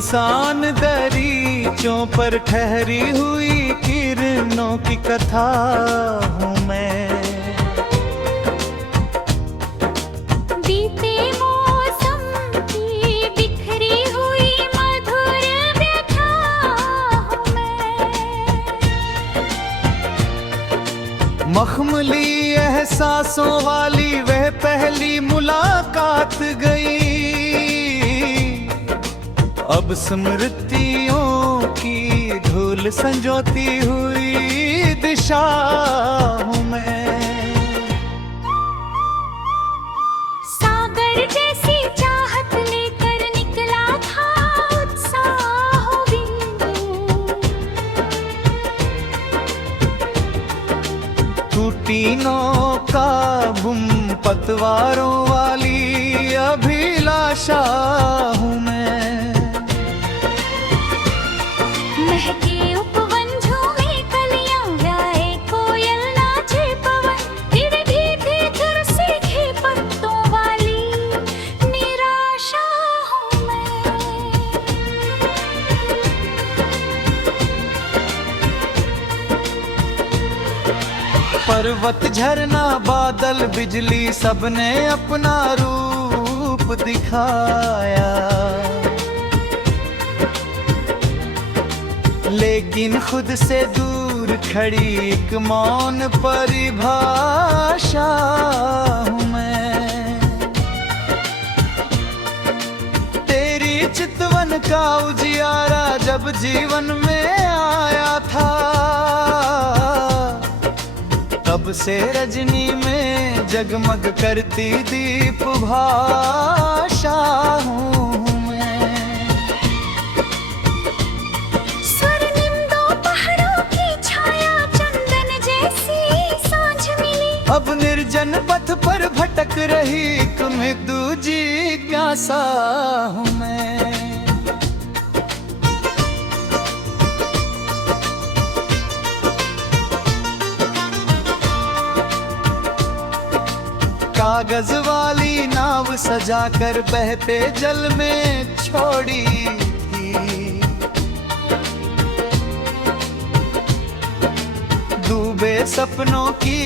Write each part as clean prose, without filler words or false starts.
इंसान दरीचों पर ठहरी हुई किरणों की कथा हूँ मैं। बीते मौसम की बिखरी हुई मधुर व्यथा हूँ मैं। मखमली एहसासों वाली वह पहली मुलाकात गई, अब स्मृतियों की धूल संजोती हुई दिशा हूँ मैं। सागर जैसी चाहत लेकर निकला था उत्साह बिंदु, टूटी नौका बुम पतवारों वाली अभिलाषा हूँ मैं। महके उपवन झूमे कलियां गाए कोयल नाचे पवन, धीरे धीरे घर सीखे पत्तों वाली निराशा हूँ मैं। पर्वत झरना बादल बिजली सबने अपना रूप दिखाया, लेकिन खुद से दूर खड़ी एक मौन परिभाषा हूँ मैं। तेरी चितवन का उजियारा जब जीवन में आया था, तब से रजनी में जगमग करती दीप भाषा हूँ मैं। स्वर्णिम दोपहरों की छाया चंदन जैसी सांझ मिली, अब निर्जन पथ पर भटक रही एक मृदु जिज्ञासा हूँ मैं। कागज वाली नाव सजाकर बहते जल में छोड़ी थी, डूबे सपनों की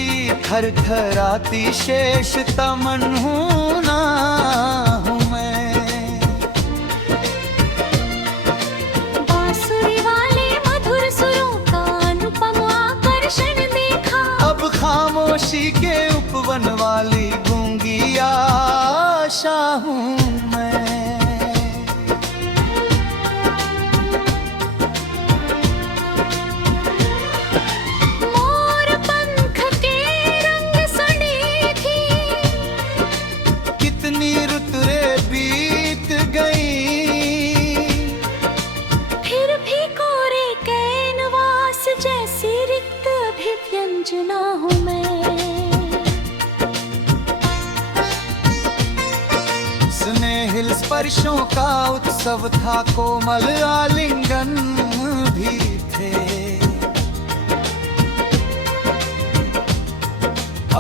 थरथराती शेष तमन्ना हूँ मैं। बांसुरी वाले मधुर सुरों का अनुपम आकर्षण देखा, अब खामोशी के उपवन वाली गूंगी आशा हूँ मैं। मोर पंख के रंग सड़ी थी, कितनी ऋतुएं बीत गई, फिर भी कोरे कैनवास जैसी रिक्त अभिव्यंजना हूँ मैं। स्नेहिल स्पर्शों का उत्सव था, कोमल आलिंगन भी थे,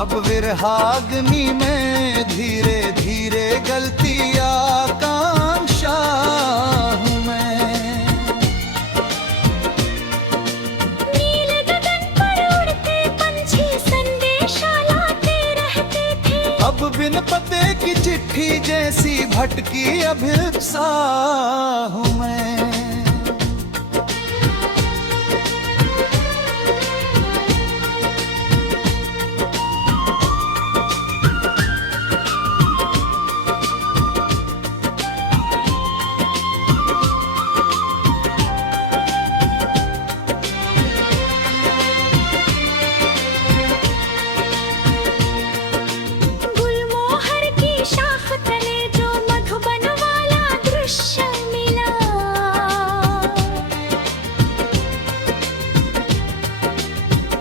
अब विरहाग्नि में धीरे धीरे गलती आकांक्षा हूँ मैं। नील गगन पर उड़ते पंछी संदेशा लाते रहते थे, अब बिन पते की चिट्ठी जैसी भटकी अभिप्सा हूँ मैं। गुलमोहर की शाख तले जो मधुबन वाला दृश्य मिला,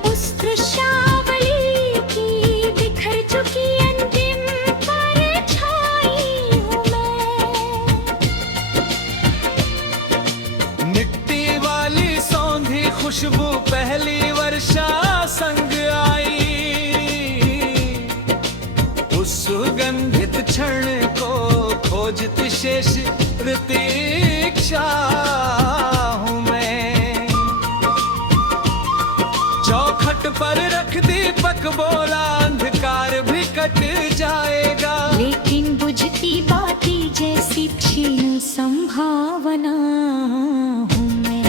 उस दृश्यावली की बिखर चुकी अंतिम परछाई हूँ मैं। मिट्टी वाली सौंधी खुशबू पहली वर्षा संग आई, उस सुगंधित क्षण को खोजती शेष प्रतीक्षा शाह हूँ मैं। चौखट पर रख दीपक बोला अंधकार भी कट जाएगा, लेकिन बुझती बाती जैसी क्षीण संभावना हूँ मैं।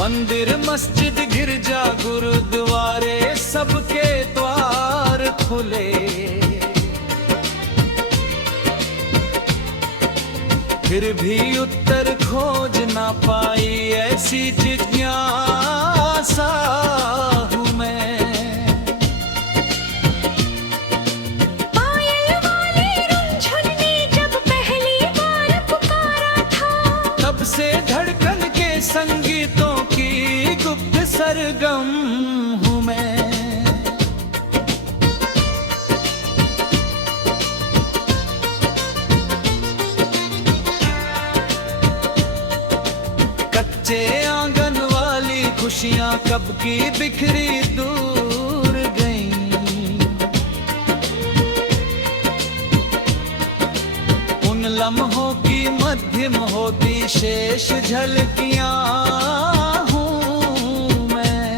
मंदिर मस्जिद गिरजा गुरुद्वारे सबके द्वार खुले, फिर भी उत्तर खोज ना पाई ऐसी जिज्ञासा हूँ मैं। पायल वाले रुंझुन ने जब पहली बार पुकारा था, तब से धड़कन के संगीतों की गुप्त सरगम हूँ मैं। कच्चे आंगन वाली खुशियां कब की बिखरी दूर गईं, उन लम्हों की मध्यम होती शेष झलकियां हूँ मैं।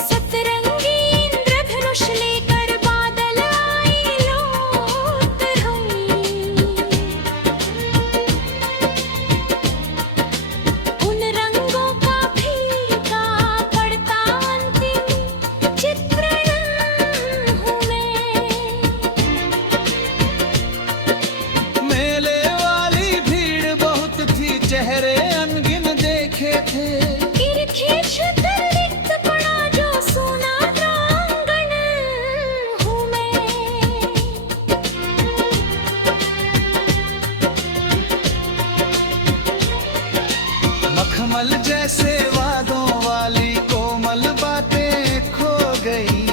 सतरंगी इंद्रधनुष लेकर बादल आई लौट रही, उन रंगों का फीका पड़ता अंतिम चित्रण हूँ मैं। मेले वाली भीड़ बहुत थी, चेहरे अनगिन देखे थे, खींच कर रिक्त पड़ा जो सोना प्रांगण हूँ मैं। मखमल जैसे वादों वाली कोमल बातें खो गई,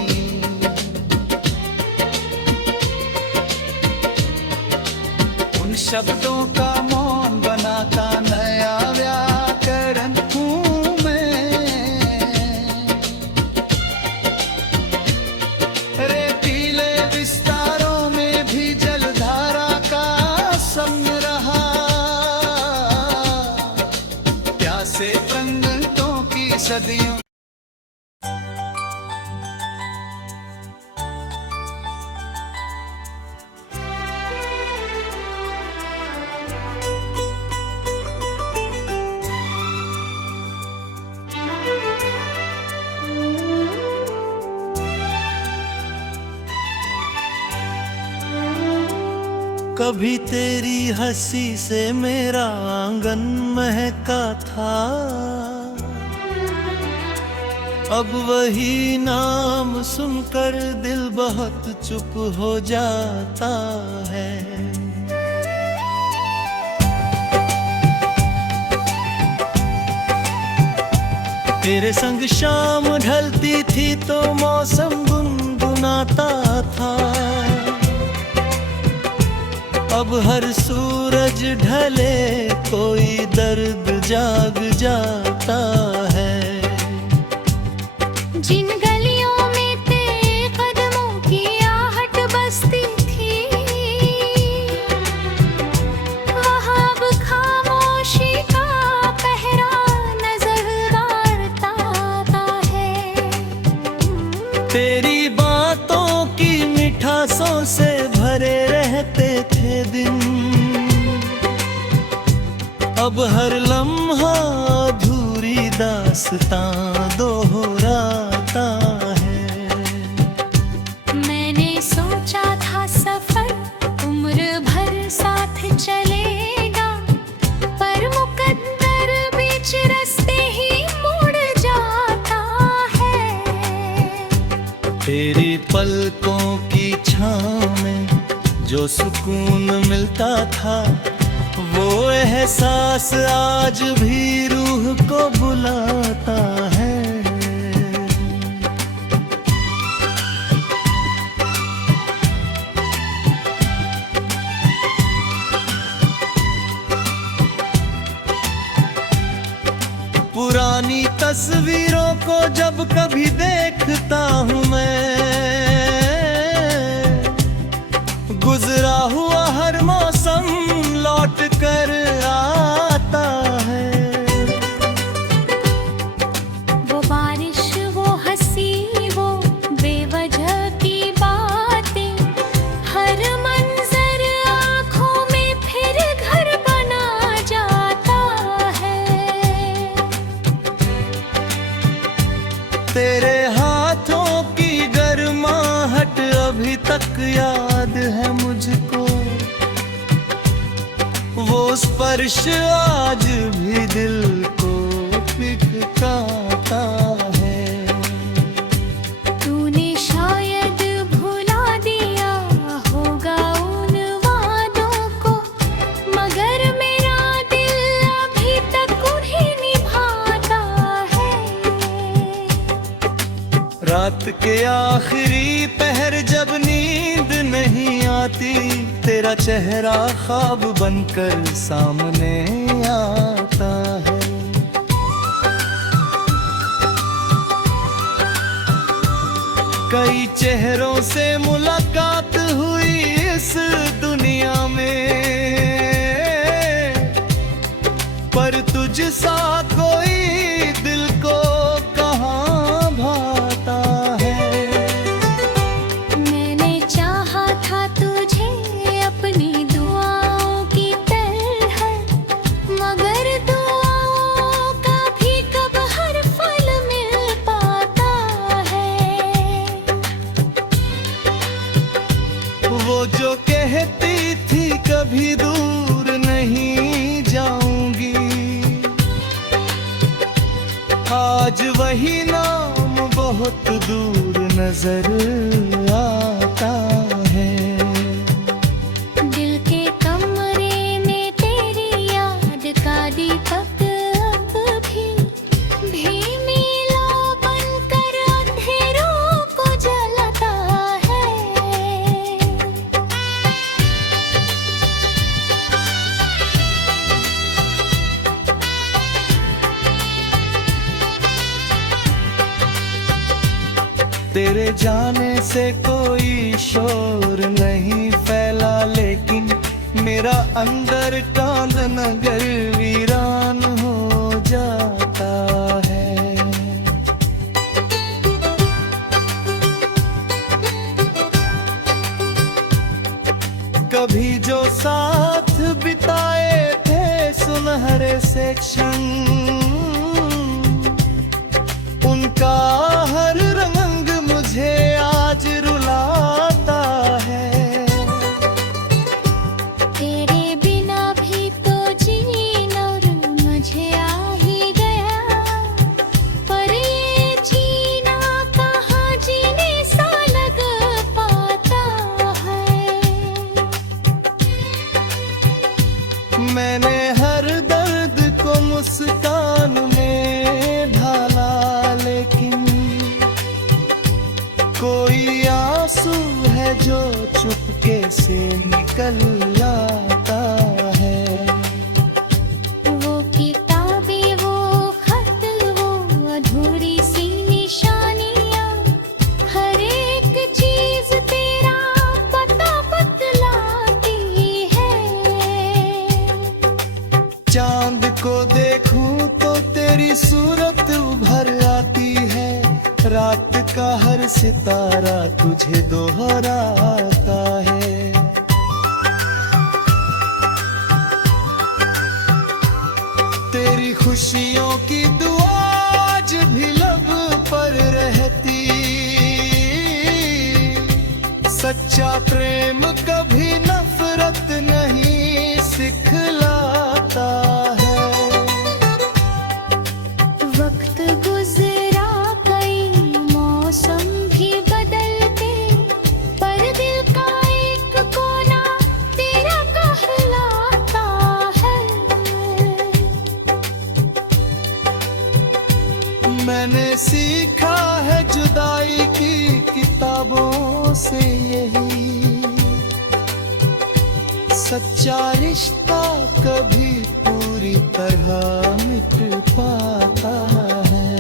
उन शब्दों का मौन बनाता नया व्याकरण हूँ मैं। रेतीले विस्तारों में भी जलधारा का संग रहा, प्यासे प्रंगतों की सदियों। कभी तेरी हंसी से मेरा आंगन महका था, अब वही नाम सुनकर दिल बहुत चुप हो जाता है। तेरे संग शाम ढलती थी तो मौसम गुनगुनाता था, अब हर सूरज ढले कोई दर्द जाग जाता है। जिन गलियों में तेरे कदमों की आहट बसती थी, वहाँ अब खामोशी का पहरा नजर आता है। तेरी बातों की मिठासों से भरे रहते थे दिन, अब हर लम्हा अधूरी दास्तां दोहराता है। मैंने सोचा था सफर उम्र भर साथ चलेगा, पर मुकद्दर बीच रास्ते ही मुड़ जाता है। तेरी पलकों की छाँव में जो सुकून मिलता था, वो एहसास आज भी रूह को बुलाता है। पुरानी तस्वीरों को जब कभी देख तेरे हाथों की गर्माहट अभी तक याद है मुझको, वो स्पर्श आज भी दिल को पिघलाता है। तूने शायद भुला दिया होगा उन वादों को, मगर मेरा दिल अभी तक उन्हें निभाता है। रात के आखिरी पहर जब नींद नहीं आती, तेरा चेहरा ख्वाब बनकर सामने आता है। कई चेहरों से मुलाकात हुई इस दुनिया में, पर तुझसा कोई दिल को कहाँ भाता है। मैंने चाहा था तुझे अपनी दुआओं की तरह, मगर दुआओं का भी कब हर फल मिल पाता है। वो जो कहती थी कभी दूर नहीं जाऊंगी, आज वही नाम बहुत दूर नजर आता है। दिल के कमरे में तेरी याद का दीपक अब भी मिला बनकर अंधेरों को जलाता है। तेरे जाने से कोई शोर नहीं फैला, लेकिन मेरा अंदर कांद नगर वीरान हो जाता है। कभी जो साथ बिताए थे सुनहरे से क्षण, उनका हर रंग मुझे आज रुलाता है। तेरे बिना भी तो जीना मुझे आ ही गया, पर ये जीना कहाँ जीने सा लग पाता है। मैंने हर दर्द को मुस्कान में ढाला, लेकिन कोई आंसू है जो चुपके से निकल आता है। वो किताबें, वो खत, वो अधूरी सी निशानियाँ, हर एक चीज तेरा पता बतलाती है। चांद को देखूं तो तेरी सूरत उभर आती है, रात का हर सितारा तुझे दोहराता है। तेरी खुशियों की दुआ आज भी लब पर रहती, सच्चा प्रेम कभी नफरत नहीं सिखलाता है। वक्त गुजरा, कई मौसम भी बदलते, पर दिल का एक कोना तेरा कहलाता है। मैंने सीखा है जुदाई की किताबों से यही, सच्चा रिश्ता कभी पूरी तरह मिट पाता है।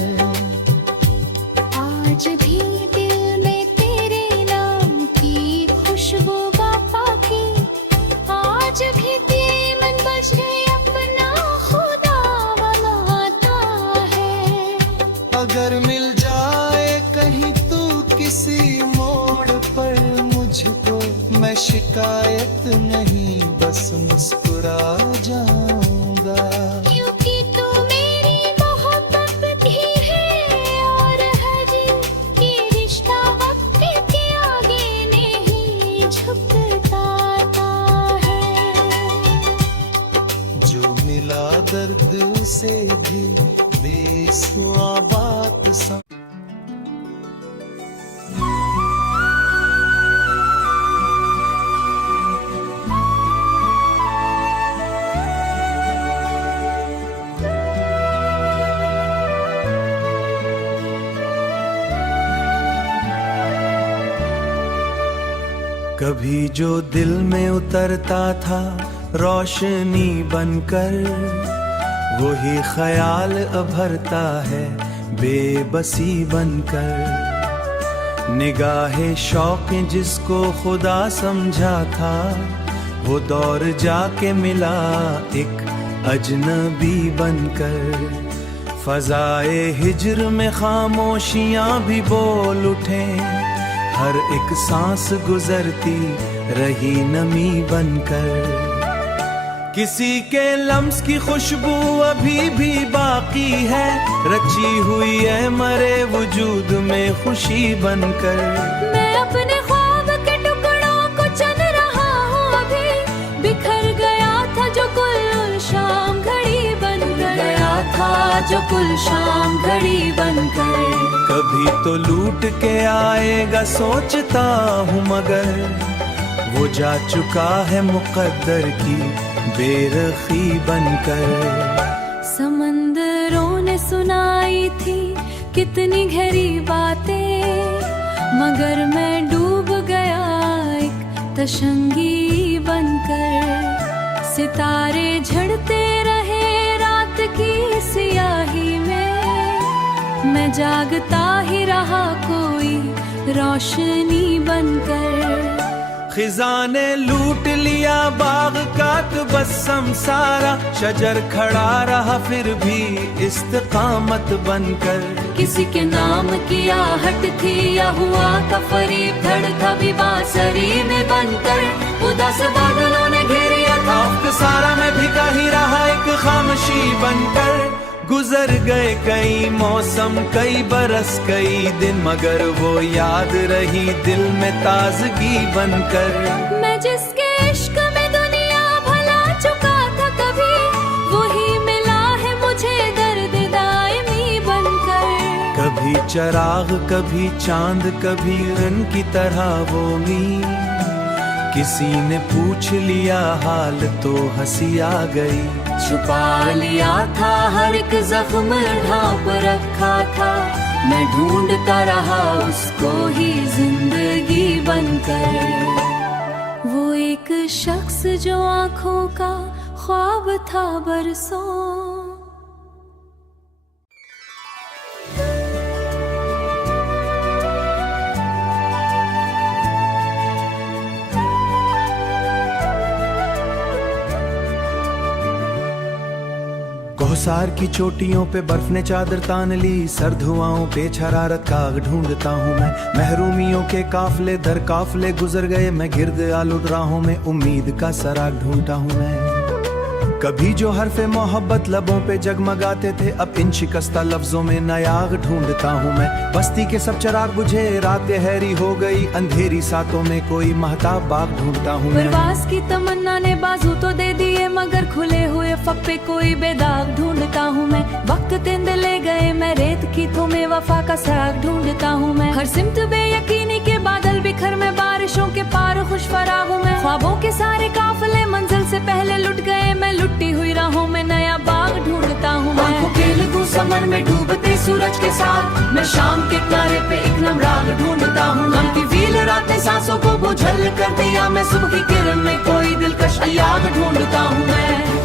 आज भी दिल में तेरे नाम की खुशबू बाकी, आज भी तेरे मन बजे अपना खुदा बनाता है। अगर मिल जाए कहीं तू किसी मोड़ पर मुझको, मैं शिकायत नहीं बस मुस्कुरा जाऊंगा। क्योंकि तू मेरी मोहब्बत भी है और है कभी जो दिल में उतरता था रोशनी बनकर, वही ख्याल अभरता है बेबसी बनकर। निगाहे शौक जिसको खुदा समझा था, वो दौर जाके मिला एक अजनबी बनकर। फजाए हिज्र में खामोशियां भी बोल उठे, हर एक सांस गुजरती रही नमी बनकर। किसी के लम्स की खुशबू अभी भी बाकी है, रची हुई है मरे वजूद में खुशी बनकर। मैं अपने ख्वाब के टुकड़ों को चुन रहा हूँ अभी, बिखर गया था जो कुल शाम घड़ी बनकर, गया था जो कुल शाम घड़ी बनकर। कभी तो लूट के आएगा सोचता हूँ, मगर वो जा चुका है मुकद्दर की बेरखी बनकर। समंदरों ने सुनाई थी कितनी गहरी बातें, मगर मैं डूब गया एक तशंगी बनकर। सितारे झड़ते रहे रात की सियाही में, मैं जागता ही रहा कोई रोशनी बनकर। खिज़ां ने लूट लिया बाग का तबस्सुम सारा, शजर खड़ा रहा फिर भी इस्तिकामत बनकर। किसी के नाम की आहट थी या हुआ का फरीब, धड़ था भी बांसुरी में बनकर। उदास बादलों ने घेरिया था सारा, मैं भीगा ही रहा एक खामोशी बनकर। गुजर गए कई मौसम कई बरस कई दिन, मगर वो याद रही दिल में ताजगी बनकर। मैं जिसके इश्क में दुनिया भुला चुका था कभी, वही मिला है मुझे दर्द दायमी बनकर। कभी चिराग कभी चांद कभी रन की तरह वो मीर, किसी ने पूछ लिया हाल तो हंसी आ गई। छुपा लिया था हर एक जख्म ढांप रखा था, मैं ढूंढता रहा उसको ही जिंदगी बनकर। वो एक शख्स जो आंखों का ख्वाब था बरसों। कोहसार की चोटियों पे बर्फ ने चादर तान ली, सर्द हवाओं पे शरारत का आग ढूंढता हूँ मैं। महरूमियों के काफले दर काफले गुजर गए, मैं गिर्द आलूद राहों में उम्मीद का सराग ढूंढता हूँ मैं। कभी जो हरफे मोहब्बत लबों पे जगमगाते थे, अब इन शिकस्ता लफ्जों में नयाग ढूंढता हूँ मैं। बस्ती के सब चिराग बुझे, रात हैरी हो गई, अंधेरी सातों में कोई महताब बाग ढूंढता हूँ मैं। परवास की तमन्ना ने बाजू तो दे दिए, मगर खुले हुए फप्पे कोई बेदाग ढूंढता हूँ मैं। वक्त तिंद ले गए, मैं रेत की तुम्हें वफा का सराग ढूंढता हूँ मैं। हर सिमत बेयकीनी के बादल बिखर में, बारिशों के पार खुश फराग हूँ मैं। ख्वाबों के सारे काफिले मंजिल से पहले लुट गए, मैं लुटी हुई राहों में नया बाग ढूंढता हूँ मैं। आंखों के लगू समर में डूबते सूरज के साथ, मैं शाम के किनारे पे एक नम राग ढूंढता हूँ। गम की फील रातें सांसों को बोझल कर दिया, मैं सुबह की किरण में कोई दिलकश याद ढूंढता हूँ मैं।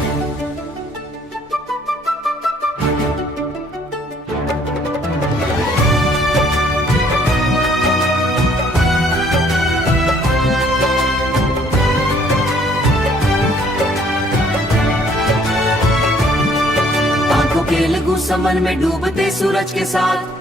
के लगू समर में डूबते सूरज के साथ,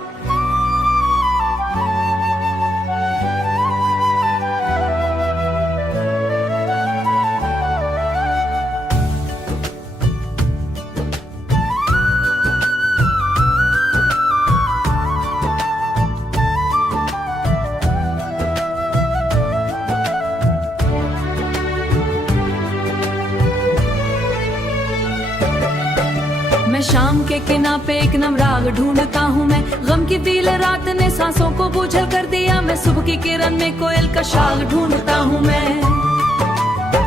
शाम के किना पे एक नम राग ढूंढता हूँ मैं। गम की फील रात ने सांसों को बोझल कर दिया, मैं सुबह की किरण में कोयल का शाग ढूंढता हूँ मैं।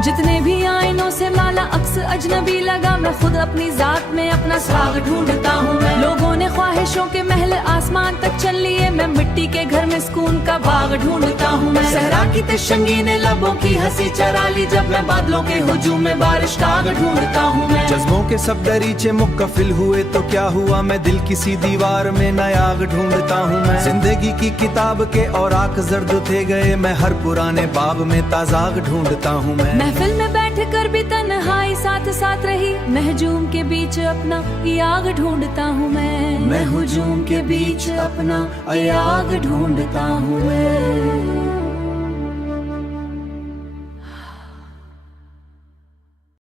जितने भी आईनों से माला अक्स अजनबी लगा, मैं खुद अपनी जात में अपना साग ढूंढता हूँ मैं। लोगों ने ख्वाहिशों के महल आसमान आसमान तक चल लिए मैं, मिट्टी के घर में सुकून का बाग ढूंढता हूँ मैं। सहरा की तिशंगी ने लबों की हंसी चरा ली, जब मैं बादलों के हुजूम में बारिश का आग ढूंढता हूँ मैं। जज्बों के सब दरीचे मुक्कफिल हुए तो क्या हुआ, मैं दिल किसी दीवार में नया आग ढूंढता हूँ मैं। जिंदगी की किताब के औराक जर्द थे गए, मैं हर पुराने बाब में ताजाग ढूंढता हूँ मैं। महफिल में बैठ कर भी तन्हाई साथ साथ रही, मैं हुजूम के बीच अपना याग ढूंढता हूँ मैं। मैं हुजूम के बीच अपना याग ढूंढता हूँ मैं।